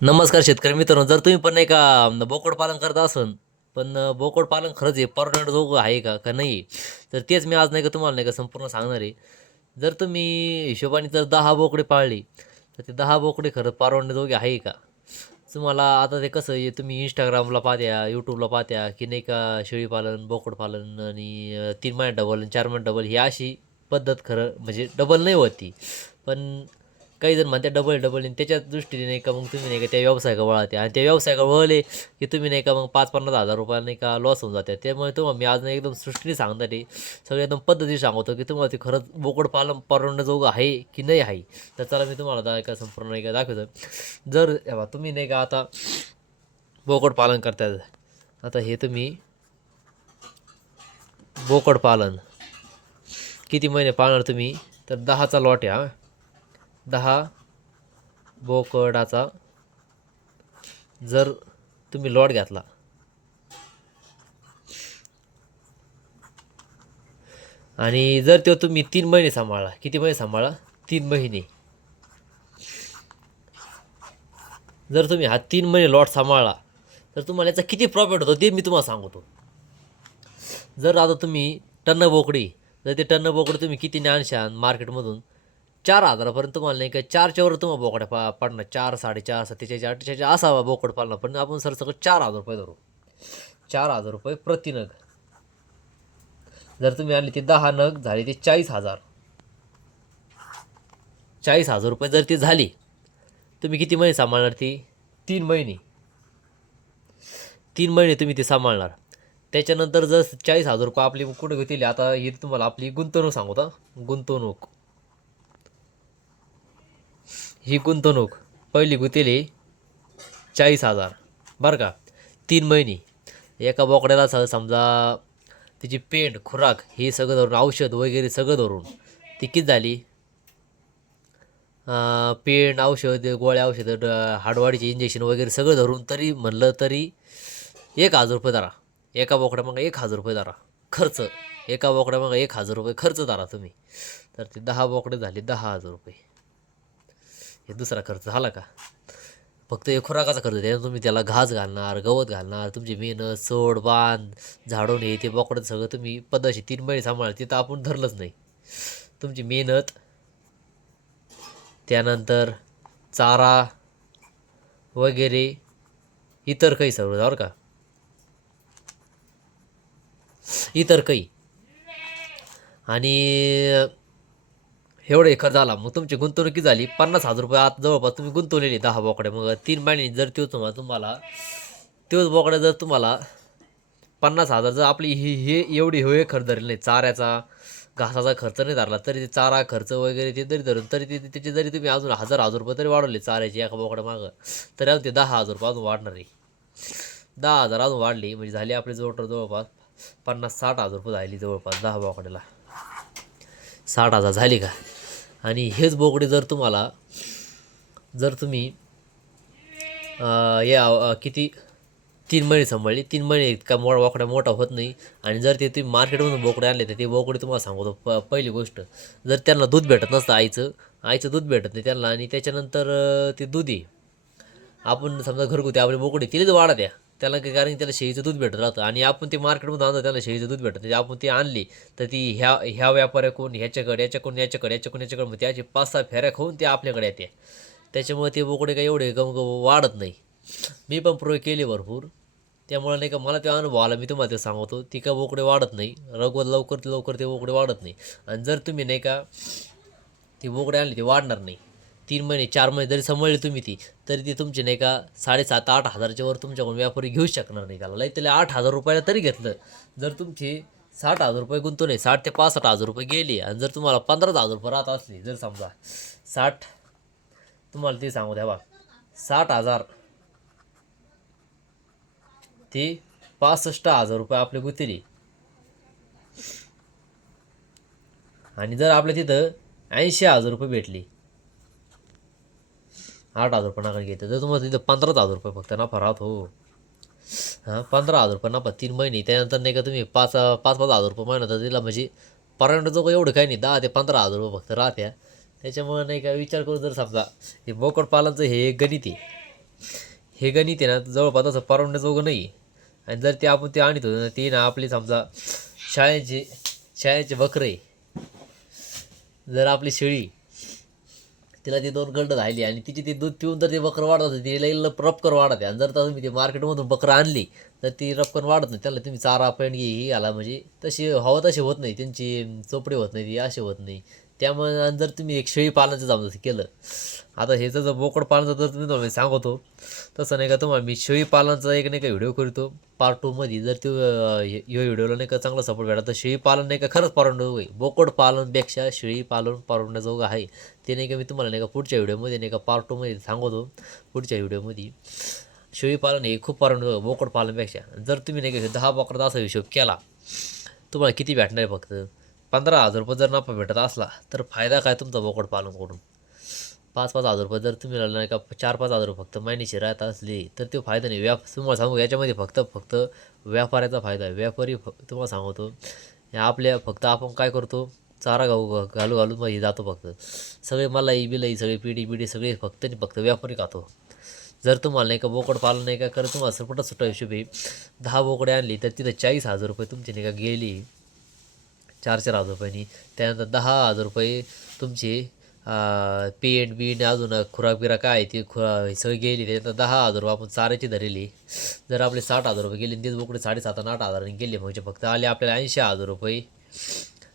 नमस्कार शेतकरी मित्रांनो जर तुम्ही पण नाही का बोकड पालन करत असन पण बोकड पालन खरंच आहे परवडण्यात जोगं आहे का का नाही तर तेच मी आज नाही का तुम्हाला नाही का संपूर्ण सांगणार आहे. जर तुम्ही हिशोबाने जर दहा बोकडे पाळली तर ते दहा बोकडे खरं परवडण्याजोगे आहे का? तुम्हाला आता ते कसं आहे तुम्ही इंस्टाग्रामला पाहत्या यूट्यूबला पाहत्या की नाही का शेळी पालन बोकड पालन आणि तीन महिन्यात डबल आणि चार महिन्यात डबल ही अशी पद्धत खरं म्हणजे डबल नाही होती पण काही जण म्हणतात डबल डबल आणि त्याच्या दृष्टीने नाही का मग तुम्ही नाही का त्या व्यवसायाकडे वळते आणि त्या व्यवसायाकडे वळले की तुम्ही नाही का मग पाच पन्नास हजार रुपया नाही का लॉस होऊन जाते त्यामुळे तुम्हाला मी आज नाही एकदम सृष्टीने सांगता ते सगळं एकदम पद्धती सांगतो की तुम्हाला ते खरंच बोकड पालन परवडण्याजोगं आहे की नाही आहे? तर चला मी तुम्हाला दा का संपूर्ण नाही का दाखवतो. जर तुम्ही नाही का आता बोकड पालन करताय आता हे तुम्ही बोकड पालन. किती महिने पाळणार तुम्ही? तर दहाचा लॉट आहे हा. दहा बोकडाचा जर तुम्ही लॉट घातला. आणि जर तो तुम्ही तीन महिने सांभाळा किती महिने सांभाळा? तीन महिने. जर तुम्ही हा तीन महिने लॉट सांभाळला तर तुम्हाला याचा किती प्रॉफिट होतो ते मी तुम्हाला सांगतो. जर आता तुम्ही टन्न बोकडी जर ते टन्न बोकडी तुम्ही किती आणशान मार्केटमधून चार हजारापर्यंत तुम्हाला नाही का चारच्या वर तुम्हाला बोकड पा पडणार. चार साडेचार सत्तेचाळीस अठ्ठेचाळीस असावा बोकड पाळणार पण आपण सर सगळं चार हजार रुपये धरू. चार हजार रुपये प्रति नग. जर तुम्ही आणली ते दहा नग झाले ते चाळीस हजार. चाळीस हजार रुपये जर ती झाली तुम्ही किती महिने सांभाळणार ती? तीन महिने. तीन महिने तुम्ही ती सांभाळणार. त्याच्यानंतर जर चाळीस हजार रुपये आपली कुठं घेतली आता ही तुम्हाला आपली गुंतवणूक सांगू आता गुंतवणूक. ही गुंतवणूक पहिली गुंतवली चाळीस हजार. बरं का? तीन महिने. एका बोकड्याला स समजा तिची पेंट खुराक हे सगळं धरून औषध वगैरे सगळं धरून ती किती झाली? पेंट औषध गोळ्या औषधं हाडवाडीचे इंजेक्शन वगैरे सगळं धरून तरी म्हणलं तरी एक हजार रुपये धरा. एका बोकड्यामागं एक हजार रुपये धरा. खर्च. एका बोकड्यामागं एक हजार रुपये खर्च धरा तुम्ही. तर ते दहा बोकडे झाले दहा हजार रुपये. हे दुसरा खर्च झाला का? फक्त हे खुराकाचा खर्च त्याच्यात तुम्ही त्याला घास घालणार गवत घालणार तुमची मेहनत सोड बांध झाडून हे ते बोकडं सगळं तुम्ही पदाशी तीन महिने सांभाळ तिथं आपण धरलंच नाही. तुमची मेहनत त्यानंतर चारा वगैरे इतर काही सर्व बरं का? इतर काही. आणि एवढं खर्च झाला. मग तुमची गुंतवणुकी झाली? पन्नास हजार रुपये. आत जवळपास तुम्ही गुंतवलेली दहा बोकडे. मग तीन महिने जर तो तुम्हाला तुम्हाला तोच बोकड्या जर तुम्हाला पन्नास हजार जर आपली ही हे एवढी हे खर्च धरले नाही चाऱ्याचा घासाचा खर्च नाही धरला तरी ते चारा खर्च वगैरे ते जरी धरून तरी ते त्याचे जरी तुम्ही अजून हजार हजार रुपये तरी वाढवले चाऱ्याचे एका बोकड्या मागं तरी अजून ते दहा हजार रुपये अजून वाढणार आहे. दहा हजार अजून वाढली. म्हणजे झाली आपली जवळ जवळपास पन्नास साठ हजार रुपये झाली जवळपास दहा बोकड्याला. साठ हजार झाली का? आणि हेच बोकडे जर तुम्हाला जर तुम्ही या किती तीन महिने सांभाळली तीन महिने इतका मोठा बोकडा मोठा होत नाही. आणि जर ते तुम्ही मार्केटमधून बोकडे आणले तर ते बोकडे तुम्हाला सांगतो. प पहिली गोष्ट जर त्यांना दूध भेटत नसतं आईचं आईचं दूध भेटत नाही त्यांना आणि त्याच्यानंतर ते दूध. आहे आपण समजा घरगुती आपली बोकडे तिलाच वाढा द्या त्याला काय कारण की त्याला शेळीचं दूध भेटत राहतं. आणि आपण ते मार्केटमधून आणतो त्याला शेळीचं दूध भेटत. नाही म्हणजे आपण ते आणली तर ती ह्या ह्या व्यापाऱ्याकडून ह्याच्याकडे याच्याकडून याच्याकडे याच्याकडून याच्याकडे मग त्याचे पाच सहा फेऱ्या खाऊन ते आपल्याकडे येते. त्याच्यामुळे ते बोकडे काही एवढे गम गम वाढत नाही. मी पण प्रयोग केले भरपूर. त्यामुळे नाही का मला ते अनुभव आला. मी तुम्हाला ते सांगतो. ती का बोकडे वाढत नाही. रगवत लवकर लवकर ते बोकडे वाढत नाही. आणि जर तुम्ही नाही का ती बोकडे आणली ती वाढणार नाही. तीन महिने चार महिने जरी सांभाळली तुम्ही ती तरी ती तुमची नाही का साडेसात आठ हजारच्या वर तुमच्याकडून व्यापारी घेऊ शकणार नाही त्याला. लई त्याला आठ हजार रुपयाला तरी घेतलं. जर तुमची साठ हजार रुपये गुंतवले साठ ते पासष्ट हजार रुपये गेले आणि जर तुम्हाला पंधराच हजार रुपये राहत असली जर समजा साठ तुम्हाला ते सांगू द्या बा साठ हजार ते पासष्ट हजार रुपये आपले गुंतली आणि जर आपल्या तिथं ऐंशी हजार रुपये भेटली आठ हजार रुपये नका घेते. तर तुम्हाला तिथं पंधराच हजार रुपये फक्त नफा राहतो. हां पंधरा हजार रुपये नफा तीन महिने. त्यानंतर नाही का तुम्ही पाच पाच पाच हजार रुपये महिना तर तिला म्हणजे परवडण्याचं एवढं काही नाही दहा ते पंधरा हजार रुपये फक्त राहत्या. त्याच्यामुळे नाही का विचार करून जर समजा हे बोकड पालनचं हे एक गणित आहे. हे गणित आहे ना जवळपास असं परवडण्याजोगं नाही. आणि जर ते आपण ते आणतो ना ते ना आपली समजा शाळेचे शाळेचे बकरे जर आपली शेळी तिला ते दोन गंड राहिली आणि तिची ते दूध पिऊन जर ते बकरं वाढत होते तिला लई रपकर वाढत आहे आणि जर तुम्ही ते मार्केटमधून बकरं आणली तर ती रपकर वाढत नाही. त्याला तुम्ही चारा पेंडगी ही आला म्हणजे तशी हवं तशी होत नाही. त्यांची चोपडी होत नाही ती अशी होत नाही. त्यामुळे जर तुम्ही एक शेळी पालनाचं जर केलं. आता हे जर बोकड पालनाचं जर तुम्ही तुम्हाला सांगतो तसं नाही का तुम्हाला मी शेळी पालनाचा एक नाही का व्हिडिओ करतो. पार्ट टूमध्ये जर तो ह्यो व्हिडिओला नाही का चांगला सपोर्ट भेटा तर शेळी पालन नाही का खरंच परवडणं होईल बोकड पालनपेक्षा शेळी पालन परवडण्याजोगं आहे. ते नाही का मी तुम्हाला नाही का पुढच्या व्हिडिओमध्ये नाही का पार्ट टूमध्ये सांगतो. पुढच्या व्हिडिओमध्ये शेळी पालन हे खूप परवडणं बोकड पालनपेक्षा. जर तुम्ही नाही का दहा बोकडाचा असा हिशोब केला तुम्हाला किती भेटणार आहे फक्त? पंधरा हजार रुपये जर नफा भेटत असला तर फायदा काय तुमचा बोकड पालन करून पाच पाच हजार रुपये जर तुम्ही नाही का चार पाच हजार रुपये फक्त महिन्याची राहत असली तर तो फायदा नाही. व्याप तुम्हाला सांगू याच्यामध्ये फक्त फक्त व्यापाऱ्याचा फायदा आहे. व्यापारी फ तुम्हाला सांगतो हे आपल्या फक्त आपण काय करतो चारा घाऊ घालू घालून मग हे जातो फक्त. सगळे मलाई बिलाई सगळे पिढी पिढी सगळे फक्त आणि फक्त व्यापारी खातो. जर तुम्हाला नाही का बोकड पालन नाही का कर तुम्हाला सरपटा सुट्टा हिशोबी दहा बोकडे आणली तर तिथं चाळीस हजार रुपये तुमची नाही का गेली. चार चार हजार रुपयांनी त्यानंतर दहा हजार रुपये तुमचे पेंट बीट अजून खुराक बिरा काय आहे ती खुरा सगळी गेली. त्यानंतर दहा हजार रुपये आपण चाऱ्याची धरली. जर आपले साठ हजार रुपये गेले आणि तेच बोकडे साडेसात आणि आठ हजारांनी गेले म्हणजे फक्त आले आपल्याला ऐंशी हजार रुपये.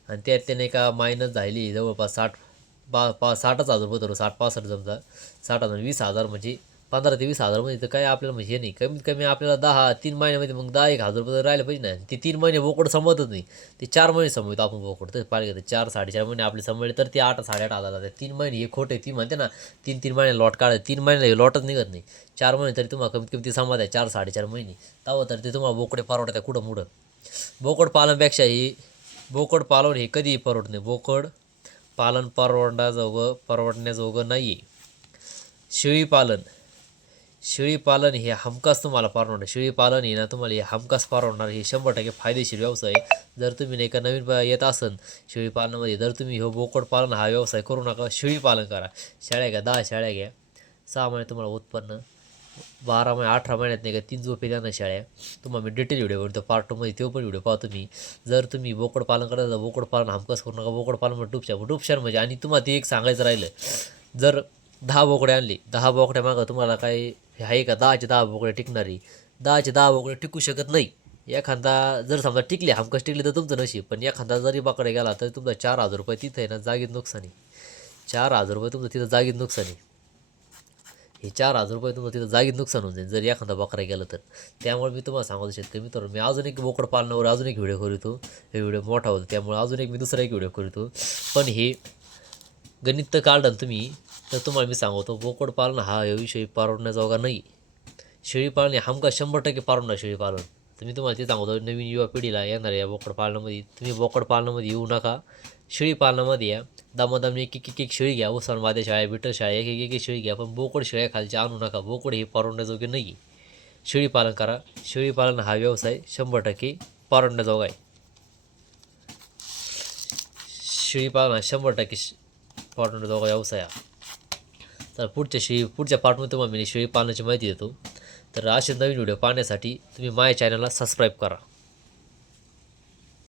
आणि त्यात त्याने का मायनस झाली जवळपास साठ पा पा साठच हजार रुपये धरू साठ पासष्ट जमता साठ हजार वीस हजार म्हणजे पंधरा ते वीस हजारमध्ये तर काय आपल्याला म्हणजे हे नाही. कमीत कमी आपल्याला दहा तीन महिन्यामध्ये मग दहा एक हजार रुपये राहिलं राहिले पाहिजे ना. ते तीन महिने बोकड संपतच नाही. ते चार महिने संपवतो आपण बोकड. तर पाहिजे तर चार साडेचार महिने आपले संपवले तर ते आठ साडेआठ हजार जातात. तीन महिने हे खोटे ती म्हणते ना तीन तीन महिने लॉट काढायचं तीन महिने लॉटच निघत नाही. चार महिने तरी तुम्हाला कमीत कमी ते संपत आहे. चार साडेचार महिने. तेव्हा तर ते तुम्हाला बोकडे परवडतात कुठं मुडं. बोकड पालनपेक्षा ही बोकड पालन हे कधीही परवडत नाही. बोकड पालन परवडण्याजोगं परवडण्याजोगं नाही आहे शेळी पालन. शेळीपालन हे हमखास तुम्हाला परवडणार होणार शेळीपालन हे ना तुम्हाला हे हमखास परवडणार हे शंभर टक्के फायदेशीर व्यवसाय आहे. जर तुम्ही नाही का नवीन येत असन शेळीपालनामध्ये जर तुम्ही हो बोकड पालन हा व्यवसाय करू नका शेळीपालन करा. शाळ्या घ्या दहा शाळ्या घ्या. सहा महिने तुम्हाला उत्पन्न बारा महिने अठरा महिन्यात नाही का तीन झोपे द्या ना तुम्हाला मी डिटेल व्हिडिओ करतो पार्ट टूमध्ये तो पण व्हिडिओ पाहतो मी. जर तुम्ही बोकड पालन करायचं तर बोकड पालन हमखास करू नका. बोकड पालन म्हणजे डुपशा डुपशान म्हणजे आणि तुम्हाला ते एक सांगायचं राहिलं. जर दहा बोकडे आणली दहा बोकड्या मागं तुम्हाला काही हे आहे का? दहाचे दहा बोकडे टिकणारी. दहाचे दहा बोकडे टिकू शकत नाही. एखादा जर समजा टिकले हमकस टिकले तर तुमचं नशीब. पण एखादा जरी बाकडे गेला तर तुमचा चार हजार रुपये तिथं आहे ना जागीत नुकसानी. चार हजार रुपये तुमचं तिथं जागीत नुकसानी. हे चार हजार रुपये तुमचं तिथं जागीत नुकसान होऊन जाईल जर एखादा बकरा गेला तर. त्यामुळे मी तुम्हाला सांगतो शेतकरी मित्र मी अजून एक बोकड पालनावर अजून एक व्हिडिओ करतो. हे व्हिडिओ मोठा होतो त्यामुळे अजून एक मी दुसरा एक व्हिडिओ करतो. पण हे गणित तर काढलं तुम्ही तर तुम्हाला मी सांगतो बोकड पालन हा या विषयी परवडण्याजोगा नाही. शेळी पालन हे हमका शंभर टक्के परवडणार शेळी पालन. तर मी तुम्हाला ते सांगतो नवीन युवा पिढीला येणार या बोकड पालनामध्ये. तुम्ही बोकड पालनामध्ये येऊ नका. शेळी पालनामध्ये या. दमादम एक एक एक एक शेळी घ्या. उस्मानाबादी शाळा बिटर शाळा एक एक एक शेळी घ्या. पण बोकड शेळ्या खालच्या आणू नका. बोकड हे परवडण्याजोगे नाही. शेळी पालन करा. शेळी पालन हा व्यवसाय शंभर टक्के परवडण्याजोगा आहे. शेळी पालन हा शंभर टक्के श- परवडण्याजोगा व्यवसाय आहे तर पुढच्या शेळी पुढच्या पार्टमध्ये तुम्हाला मी शेळी पालनाची माहिती देतो. तर असे नवीन व्हिडिओ पाहण्यासाठी तुम्ही माझ्या चॅनलला सबस्क्राईब करा.